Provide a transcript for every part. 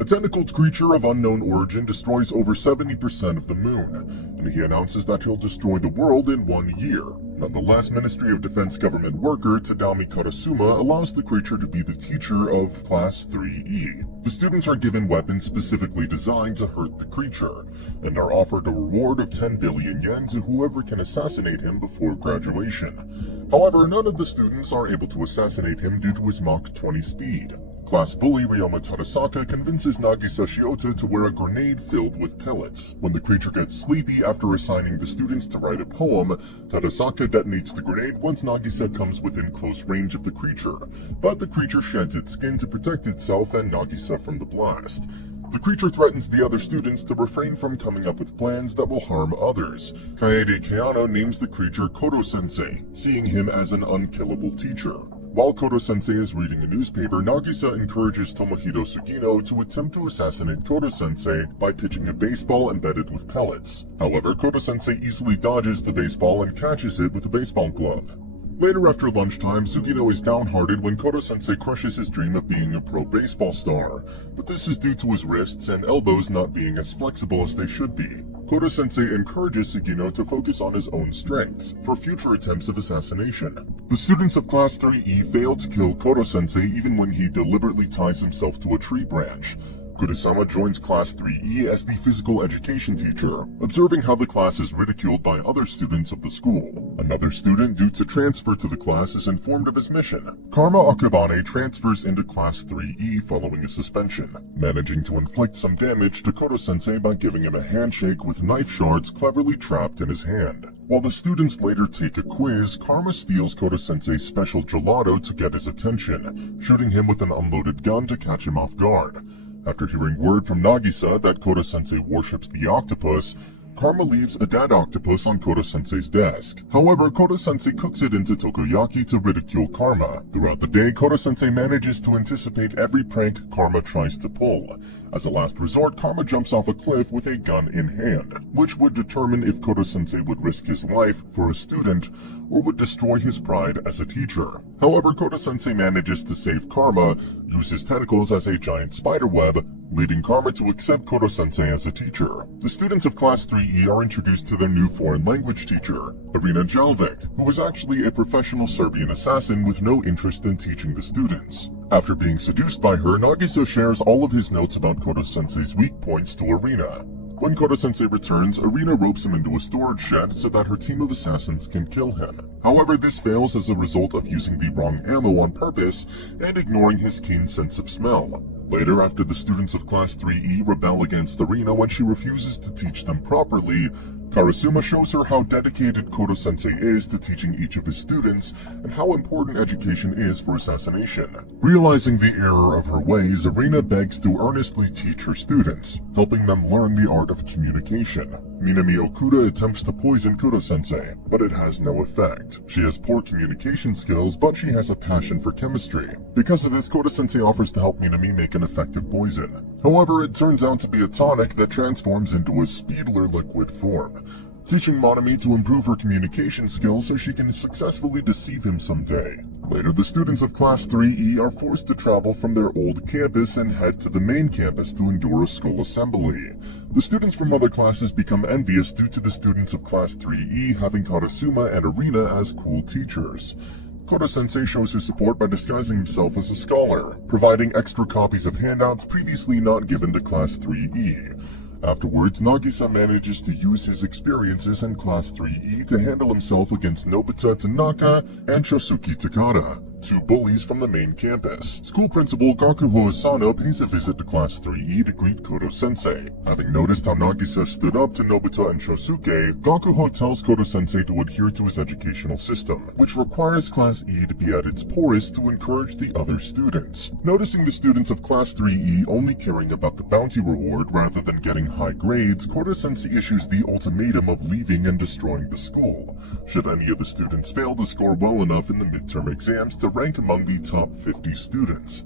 A tentacled creature of unknown origin destroys over 70% of the moon, and he announces that he'll destroy the world in 1 year. Nonetheless, Ministry of Defense government worker Tadami Karasuma allows the creature to be the teacher of Class 3E. The students are given weapons specifically designed to hurt the creature, and are offered a reward of 10 billion yen to whoever can assassinate him before graduation. However, none of the students are able to assassinate him due to his Mach 20 speed. Class bully Ryoma Tadasaka convinces Nagisa Shiota to wear a grenade filled with pellets. When the creature gets sleepy after assigning the students to write a poem, Tadasaka detonates the grenade once Nagisa comes within close range of the creature, but the creature sheds its skin to protect itself and Nagisa from the blast. The creature threatens the other students to refrain from coming up with plans that will harm others. Kaede Keano names the creature Kodo-sensei, seeing him as an unkillable teacher. While Kodo-sensei is reading a newspaper, Nagisa encourages Tomohiro Sugino to attempt to assassinate Kodo-sensei by pitching a baseball embedded with pellets. However, Kodo-sensei easily dodges the baseball and catches it with a baseball glove. Later after lunchtime, Sugino is downhearted when Kodo-sensei crushes his dream of being a pro baseball star, but this is due to his wrists and elbows not being as flexible as they should be. Kodo-sensei encourages Sugino to focus on his own strengths for future attempts of assassination. The students of Class 3E fail to kill Kodo-sensei even when he deliberately ties himself to a tree branch. Kurosama joins Class 3E as the physical education teacher, observing how the class is ridiculed by other students of the school. Another student due to transfer to the class is informed of his mission. Karma Akabane transfers into Class 3E following a suspension, managing to inflict some damage to Kodo-sensei by giving him a handshake with knife shards cleverly trapped in his hand. While the students later take a quiz, Karma steals Kodo-sensei's special gelato to get his attention, shooting him with an unloaded gun to catch him off guard. After hearing word from Nagisa that Kodo-sensei worships the octopus, Karma leaves a dead octopus on Kodo-sensei's desk. However, Kodo-sensei cooks it into takoyaki to ridicule Karma. Throughout the day, Kodo-sensei manages to anticipate every prank Karma tries to pull. As a last resort, Karma jumps off a cliff with a gun in hand, which would determine if Kodo-sensei would risk his life for a student or would destroy his pride as a teacher. However, Kodo-sensei manages to save Karma, use his tentacles as a giant spiderweb, leading Karma to accept Kodo-sensei as a teacher. The students of Class 3E are introduced to their new foreign language teacher, Irina Jalvik, who is actually a professional Serbian assassin with no interest in teaching the students. After being seduced by her, Nagisa shares all of his notes about Kodo-sensei's weak points to Irina. When Kodo-sensei returns, Irina ropes him into a storage shed so that her team of assassins can kill him. However, this fails as a result of using the wrong ammo on purpose and ignoring his keen sense of smell. Later, after the students of Class 3E rebel against Irina when she refuses to teach them properly, Karasuma shows her how dedicated Kodo-sensei is to teaching each of his students and how important education is for assassination. Realizing the error of her ways, Irina begs to earnestly teach her students, helping them learn the art of communication. Minami Okuda attempts to poison Kodo-sensei, but it has no effect. She has poor communication skills, but she has a passion for chemistry. Because of this, Kodo-sensei offers to help Minami make an effective poison. However, it turns out to be a tonic that transforms into a Speedler liquid form, teaching Monami to improve her communication skills so she can successfully deceive him someday. Later, the students of Class 3E are forced to travel from their old campus and head to the main campus to endure a school assembly. The students from other classes become envious due to the students of Class 3E having Karasuma and Irina as cool teachers. Kodo-sensei shows his support by disguising himself as a scholar, providing extra copies of handouts previously not given to Class 3E. Afterwards, Nagisa manages to use his experiences in Class 3E to handle himself against Nobita Tanaka and Shosuke Takada, two bullies from the main campus. School principal Gakuho Asano pays a visit to Class 3E to greet Kodo-sensei. Having noticed how Nagisa stood up to Nobita and Shosuke, Gakuho tells Kodo-sensei to adhere to his educational system, which requires Class E to be at its poorest to encourage the other students. Noticing the students of Class 3E only caring about the bounty reward rather than getting high grades, Kodo-sensei issues the ultimatum of leaving and destroying the school, should any of the students fail to score well enough in the midterm exams to rank among the top 50 students.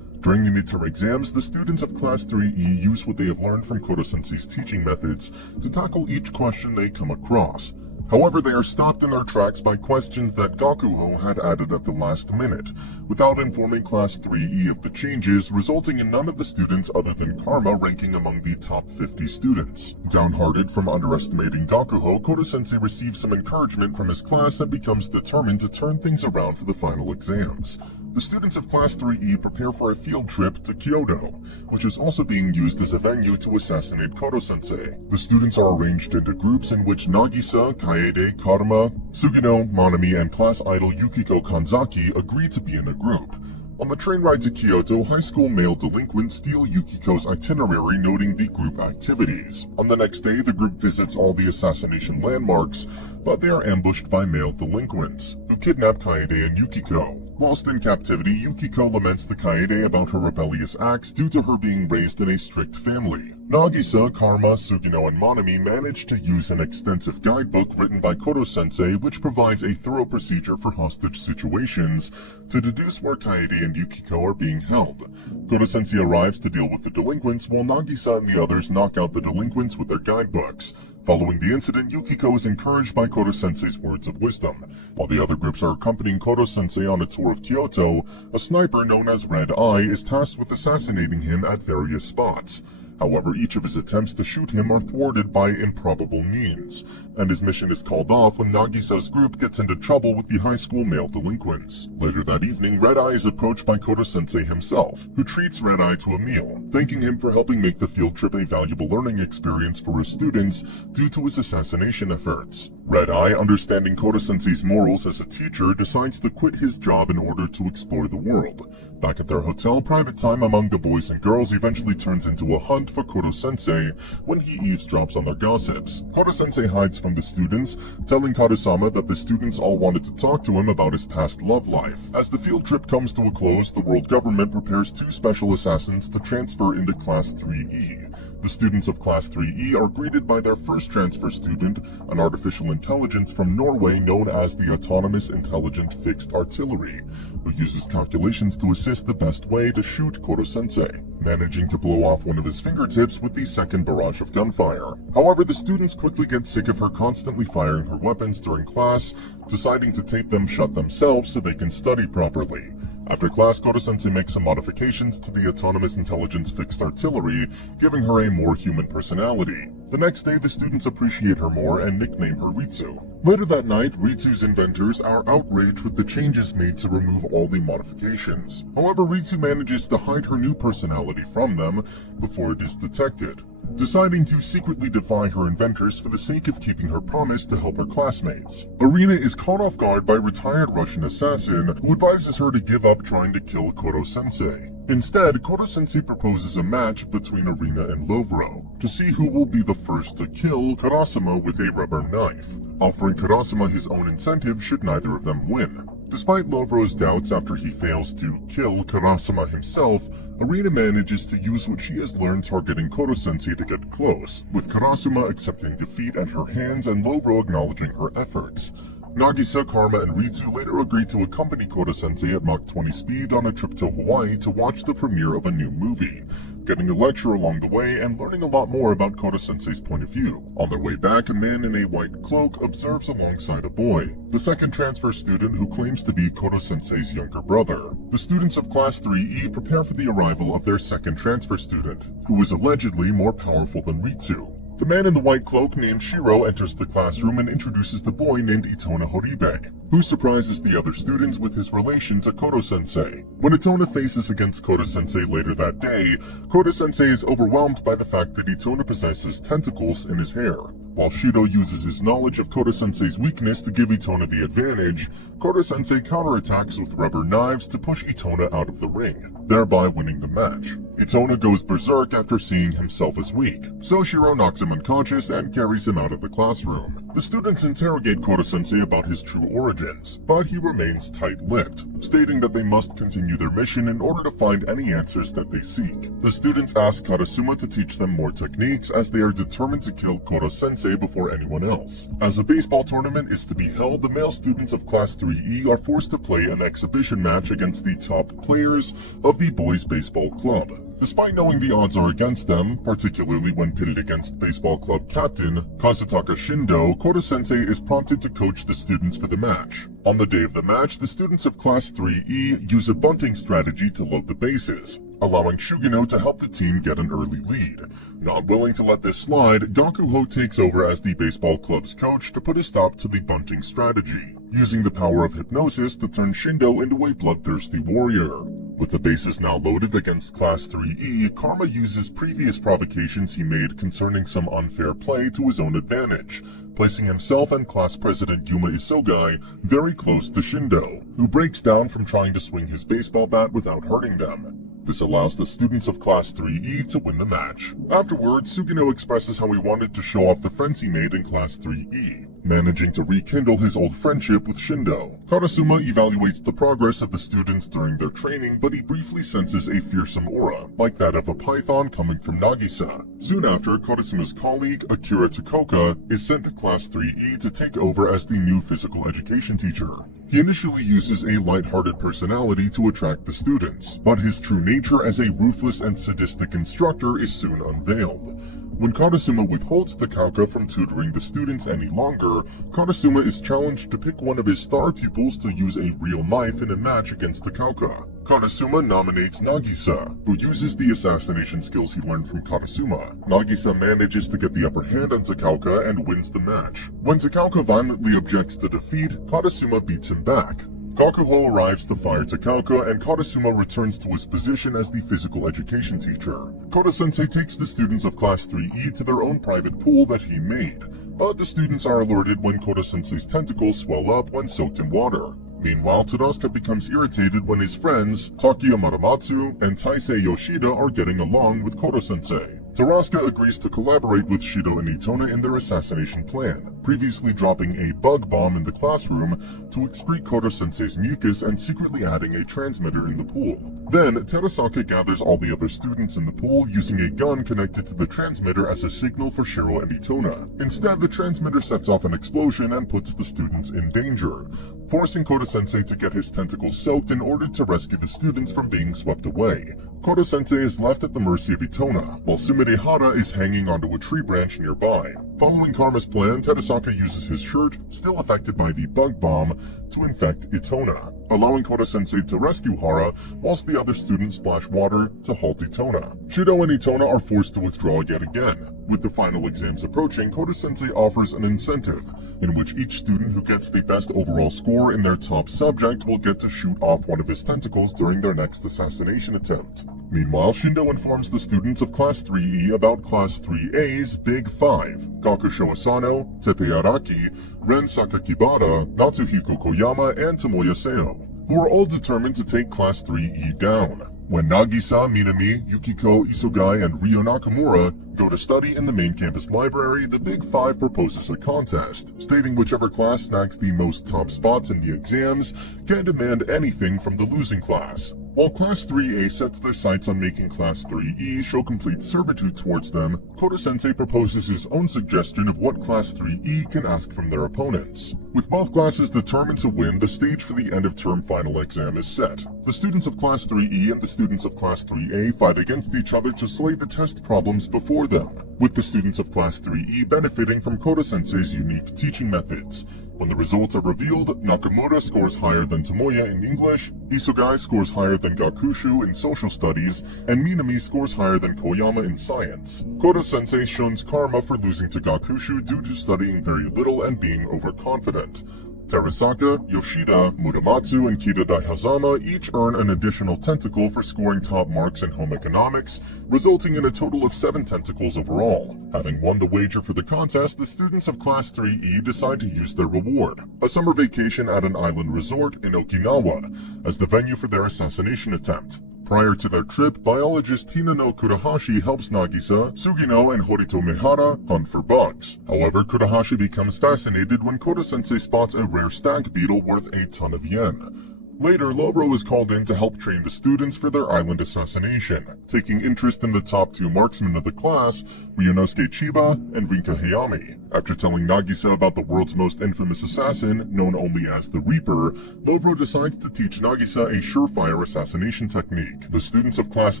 During the midterm exams, the students of Class 3E use what they have learned from Kodo-sensei's teaching methods to tackle each question they come across. However, they are stopped in their tracks by questions that Gakuho had added at the last minute, without informing Class 3E of the changes, resulting in none of the students other than Karma ranking among the top 50 students. Downhearted from underestimating Gakuho, Kodo-sensei receives some encouragement from his class and becomes determined to turn things around for the final exams. The students of Class 3E prepare for a field trip to Kyoto, which is also being used as a venue to assassinate Kodo-sensei. The students are arranged into groups in which Nagisa, Kaede, Karma, Sugino, Monami, and class idol Yukiko Kanzaki agree to be in a group. On the train ride to Kyoto, high school male delinquents steal Yukiko's itinerary noting the group activities. On the next day, the group visits all the assassination landmarks, but they are ambushed by male delinquents, who kidnap Kaede and Yukiko. Whilst in captivity, Yukiko laments to Kaede about her rebellious acts due to her being raised in a strict family. Nagisa, Karma, Sugino, and Monami manage to use an extensive guidebook written by Kodo-sensei which provides a thorough procedure for hostage situations to deduce where Kaede and Yukiko are being held. Kodo-sensei arrives to deal with the delinquents while Nagisa and the others knock out the delinquents with their guidebooks. Following the incident, Yukiko is encouraged by Kodo-sensei's words of wisdom. While the other groups are accompanying Kodo-sensei on a tour of Kyoto, a sniper known as Red Eye is tasked with assassinating him at various spots. However, each of his attempts to shoot him are thwarted by improbable means, and his mission is called off when Nagisa's group gets into trouble with the high school male delinquents. Later that evening, Red Eye is approached by Kodo-sensei himself, who treats Red Eye to a meal, thanking him for helping make the field trip a valuable learning experience for his students due to his assassination efforts. Red Eye, understanding Kodo-sensei's morals as a teacher, decides to quit his job in order to explore the world. Back at their hotel, private time among the boys and girls eventually turns into a hunt for Kodo-sensei when he eavesdrops on their gossips. Kodo-sensei hides from the students, telling Kadosama that the students all wanted to talk to him about his past love life. As the field trip comes to a close, the world government prepares 2 special assassins to transfer into Class 3E. The students of Class 3E are greeted by their first transfer student, an artificial intelligence from Norway known as the Autonomous Intelligent Fixed Artillery, who uses calculations to assist the best way to shoot Kodo-sensei, managing to blow off one of his fingertips with the second barrage of gunfire. However, the students quickly get sick of her constantly firing her weapons during class, deciding to tape them shut themselves so they can study properly. After class, Kodo-sensei makes some modifications to the Autonomous Intelligence Fixed Artillery, giving her a more human personality. The next day, the students appreciate her more and nickname her Ritsu. Later that night, Ritsu's inventors are outraged with the changes made to remove all the modifications. However, Ritsu manages to hide her new personality from them before it is detected, deciding to secretly defy her inventors for the sake of keeping her promise to help her classmates. Arina is caught off guard by a retired Russian assassin who advises her to give up trying to kill Kodo-sensei. Instead, Kodo-sensei proposes a match between Arina and Lovro to see who will be the first to kill Karasuma with a rubber knife, offering Karasuma his own incentive should neither of them win. Despite Lovro's doubts after he fails to kill Karasuma himself, Arina manages to use what she has learned targeting Kodo-sensei to get close, with Karasuma accepting defeat at her hands and Lovro acknowledging her efforts. Nagisa, Karma, and Ritsu later agreed to accompany Kodo-sensei at Mach 20 speed on a trip to Hawaii to watch the premiere of a new movie, getting a lecture along the way and learning a lot more about Kodo-sensei's point of view. On their way back, a man in a white cloak observes alongside a boy, the second transfer student who claims to be Kodo-sensei's younger brother. The students of Class 3E prepare for the arrival of their second transfer student, who is allegedly more powerful than Ritsu. The man in the white cloak named Shiro enters the classroom and introduces the boy named Itona Horibeg, who surprises the other students with his relation to Kodo-sensei. When Itona faces against Kodo-sensei later that day, Kodo-sensei is overwhelmed by the fact that Itona possesses tentacles in his hair. While Shiro uses his knowledge of Kodo-sensei's weakness to give Itona the advantage, Kodo-sensei counterattacks with rubber knives to push Itona out of the ring, thereby winning the match. Itona goes berserk after seeing himself as weak, so Shiro knocks him unconscious and carries him out of the classroom. The students interrogate Kodo-sensei about his true origins, but he remains tight-lipped, stating that they must continue their mission in order to find any answers that they seek. The students ask Karasuma to teach them more techniques as they are determined to kill Kodo-sensei before anyone else. As a baseball tournament is to be held, the male students of Class 3E are forced to play an exhibition match against the top players of the boys' baseball club. Despite knowing the odds are against them, particularly when pitted against baseball club captain Kazutaka Shindo, Kota-sensei is prompted to coach the students for the match. On the day of the match, the students of Class 3E use a bunting strategy to load the bases, allowing Shugino to help the team get an early lead. Not willing to let this slide, Gakuho takes over as the baseball club's coach to put a stop to the bunting strategy, using the power of hypnosis to turn Shindo into a bloodthirsty warrior. With the bases now loaded against Class 3E, Karma uses previous provocations he made concerning some unfair play to his own advantage, placing himself and class president Yuma Isogai very close to Shindo, who breaks down from trying to swing his baseball bat without hurting them. This allows the students of Class 3E to win the match. Afterwards, Sugino expresses how he wanted to show off the friends he made in Class 3E, managing to rekindle his old friendship with Shindo. Karasuma evaluates the progress of the students during their training, but he briefly senses a fearsome aura, like that of a python coming from Nagisa. Soon after, Karasuma's colleague, Akira Takoka, is sent to Class 3E to take over as the new physical education teacher. He initially uses a light-hearted personality to attract the students, but his true nature as a ruthless and sadistic instructor is soon unveiled. When Karasuma withholds Takauka from tutoring the students any longer, Karasuma is challenged to pick one of his star pupils to use a real knife in a match against Takauka. Karasuma nominates Nagisa, who uses the assassination skills he learned from Karasuma. Nagisa manages to get the upper hand on Takauka and wins the match. When Takauka violently objects to defeat, Karasuma beats him back. Gakuho arrives to fire Takauka, and Karasuma returns to his position as the physical education teacher. Kota-sensei takes the students of Class 3E to their own private pool that he made, but the students are alerted when Kota-sensei's tentacles swell up when soaked in water. Meanwhile, Tadasuke becomes irritated when his friends, Takiya Muramatsu and Taisei Yoshida, are getting along with Kota-sensei. Tarasuke agrees to collaborate with Shido and Itona in their assassination plan, previously dropping a bug bomb in the classroom to excrete Kota-sensei's mucus and secretly adding a transmitter in the pool. Then, Tarasuke gathers all the other students in the pool using a gun connected to the transmitter as a signal for Shiro and Itona. Instead, the transmitter sets off an explosion and puts the students in danger, forcing Kota-sensei to get his tentacles soaked in order to rescue the students from being swept away. Kota-sensei is left at the mercy of Itona, while Sumire Hara is hanging onto a tree branch nearby. Following Karma's plan, Tadasuke uses his shirt, still affected by the bug bomb, to infect Itona, allowing Kota-sensei to rescue Hara, whilst the other students splash water to halt Itona. Shido and Itona are forced to withdraw yet again. With the final exams approaching, Kota-sensei offers an incentive, in which each student who gets the best overall score in their top subject will get to shoot off one of his tentacles during their next assassination attempt. Meanwhile, Shindo informs the students of Class 3E about Class 3A's Big Five: Gakusho Asano, Teppei Araki, Ren Sakakibara, Natsuhiko Koyama, and Tomoya Seo, who are all determined to take Class 3E down. When Nagisa, Minami, Yukiko, Isogai, and Ryo Nakamura go to study in the main campus library, the Big Five proposes a contest, stating whichever class snags the most top spots in the exams can demand anything from the losing class. While Class 3A sets their sights on making Class 3E show complete servitude towards them, Kota-sensei proposes his own suggestion of what Class 3E can ask from their opponents. With both classes determined to win, the stage for the end-of-term final exam is set. The students of Class 3E and the students of Class 3A fight against each other to slay the test problems before them, with the students of Class 3E benefiting from Kota-sensei's unique teaching methods. When the results are revealed, Nakamura scores higher than Tomoya in English, Isogai scores higher than Gakushu in social studies, and Minami scores higher than Koyama in science. Kota-sensei shuns Karma for losing to Gakushu due to studying very little and being overconfident. Terasaka, Yoshida, Muramatsu, and Kidadai Hazama each earn an additional tentacle for scoring top marks in home economics, resulting in a total of 7 tentacles overall. Having won the wager for the contest, the students of Class 3E decide to use their reward, a summer vacation at an island resort in Okinawa, as the venue for their assassination attempt. Prior to their trip, biologist Hinano Kurahashi helps Nagisa, Sugino, and Horito Mihara hunt for bugs. However, Kurahashi becomes fascinated when Kota-sensei spots a rare stag beetle worth a ton of yen. Later, Loro is called in to help train the students for their island assassination, taking interest in the top 2 marksmen of the class, Ryunosuke Chiba and Rinka Hayami. After telling Nagisa about the world's most infamous assassin, known only as the Reaper, Lovro decides to teach Nagisa a surefire assassination technique. The students of Class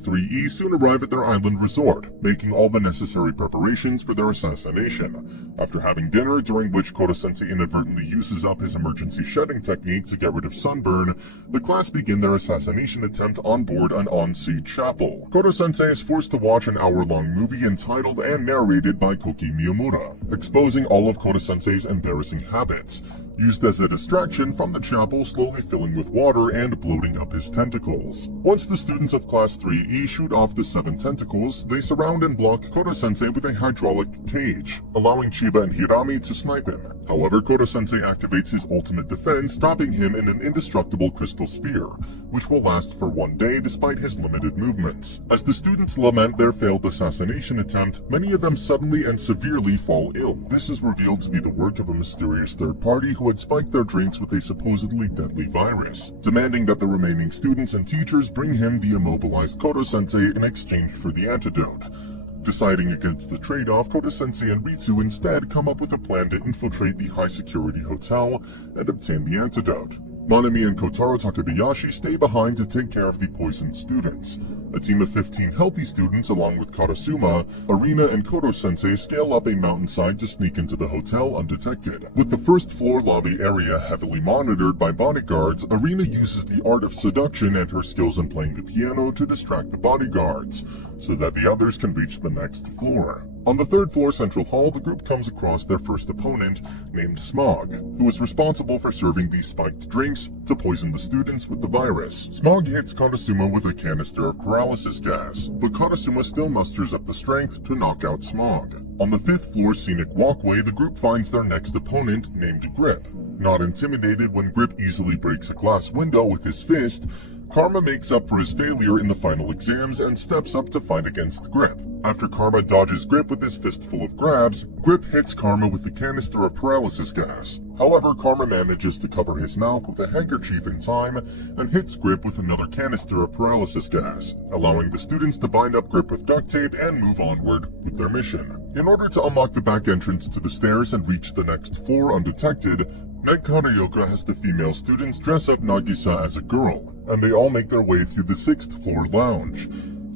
3E soon arrive at their island resort, making all the necessary preparations for their assassination. After having dinner, during which Koro-sensei inadvertently uses up his emergency shedding technique to get rid of sunburn, the class begin their assassination attempt on board an on-sea chapel. Koro-sensei is forced to watch an hour-long movie entitled and narrated by Koki Miyamura, exposing all of Koro-sensei's embarrassing habits, used as a distraction from the chapel slowly filling with water and bloating up his tentacles. Once the students of Class 3E shoot off the 7 tentacles, they surround and block Koro-sensei with a hydraulic cage, allowing Chiba and Hirami to snipe him. However, Koro-sensei activates his ultimate defense, stopping him in an indestructible crystal spear, which will last for 1 day despite his limited movements. As the students lament their failed assassination attempt, many of them suddenly and severely fall ill. This is revealed to be the work of a mysterious third party who had spiked their drinks with a supposedly deadly virus, demanding that the remaining students and teachers bring him the immobilized Koro-sensei in exchange for the antidote. Deciding against the trade-off, Koro-sensei and Ritsu instead come up with a plan to infiltrate the high-security hotel and obtain the antidote. Manami and Kotaro Takebayashi stay behind to take care of the poisoned students. A team of 15 healthy students along with Karasuma, Arina, and Koro-sensei scale up a mountainside to sneak into the hotel undetected. With the first floor lobby area heavily monitored by bodyguards, Arina uses the art of seduction and her skills in playing the piano to distract the bodyguards, so that the others can reach the next floor. On the 3rd floor central hall, the group comes across their first opponent, named Smog, who is responsible for serving these spiked drinks to poison the students with the virus. Smog hits Karasuma with a canister of paralysis gas, but Karasuma still musters up the strength to knock out Smog. On the 5th floor scenic walkway, the group finds their next opponent, named Grip. Not intimidated when Grip easily breaks a glass window with his fist, Karma makes up for his failure in the final exams and steps up to fight against Grip. After Karma dodges Grip with his fistful of grabs, Grip hits Karma with the canister of paralysis gas. However, Karma manages to cover his mouth with a handkerchief in time and hits Grip with another canister of paralysis gas, allowing the students to bind up Grip with duct tape and move onward with their mission. In order to unlock the back entrance to the stairs and reach the next floor undetected, Meg Karaoke has the female students dress up Nagisa as a girl, and they all make their way through the 6th floor lounge.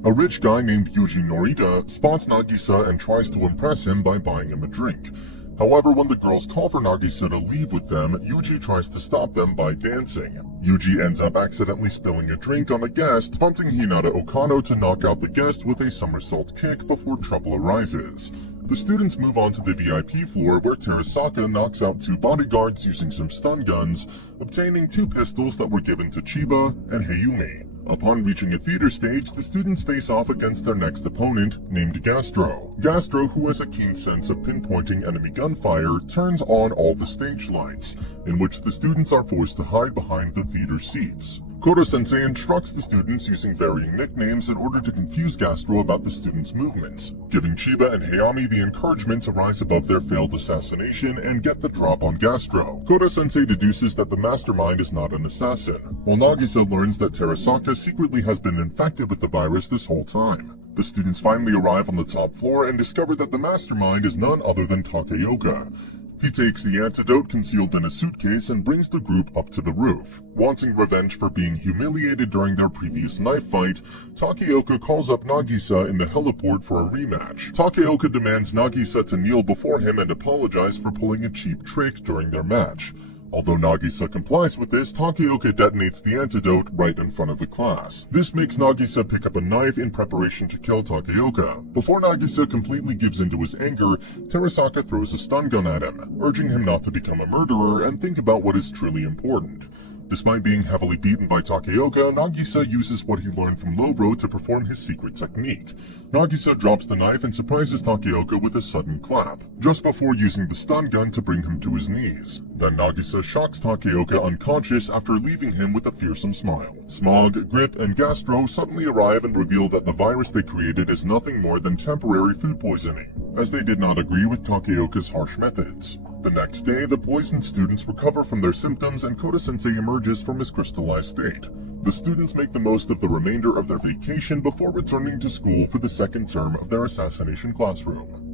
A rich guy named Yuji Norita spots Nagisa and tries to impress him by buying him a drink. However, when the girls call for Nagisa to leave with them, Yuji tries to stop them by dancing. Yuji ends up accidentally spilling a drink on a guest, prompting Hinata Okano to knock out the guest with a somersault kick before trouble arises. The students move on to the VIP floor where Terasaka knocks out 2 bodyguards using some stun guns, obtaining 2 pistols that were given to Chiba and Hayumi. Upon reaching a theater stage, the students face off against their next opponent, named Gastro. Gastro, who has a keen sense of pinpointing enemy gunfire, turns on all the stage lights, in which the students are forced to hide behind the theater seats. Koro-sensei instructs the students using varying nicknames in order to confuse Gastro about the students' movements, giving Chiba and Hayami the encouragement to rise above their failed assassination and get the drop on Gastro. Koro-sensei deduces that the mastermind is not an assassin, while Nagisa learns that Terasaka secretly has been infected with the virus this whole time. The students finally arrive on the top floor and discover that the mastermind is none other than Takeoka. He takes the antidote concealed in a suitcase and brings the group up to the roof. Wanting revenge for being humiliated during their previous knife fight, Takeoka calls up Nagisa in the heliport for a rematch. Takeoka demands Nagisa to kneel before him and apologize for pulling a cheap trick during their match. Although Nagisa complies with this, Takeoka detonates the antidote right in front of the class. This makes Nagisa pick up a knife in preparation to kill Takeoka. Before Nagisa completely gives in to his anger, Terasaka throws a stun gun at him, urging him not to become a murderer and think about what is truly important. Despite being heavily beaten by Takeoka, Nagisa uses what he learned from Lovro to perform his secret technique. Nagisa drops the knife and surprises Takeoka with a sudden clap, just before using the stun gun to bring him to his knees. Then Nagisa shocks Takeoka unconscious after leaving him with a fearsome smile. Smog, Grip, and Gastro suddenly arrive and reveal that the virus they created is nothing more than temporary food poisoning, as they did not agree with Takeoka's harsh methods. The next day, the poisoned students recover from their symptoms and Koro-sensei emerges from his crystallized state. The students make the most of the remainder of their vacation before returning to school for the second term of their assassination classroom.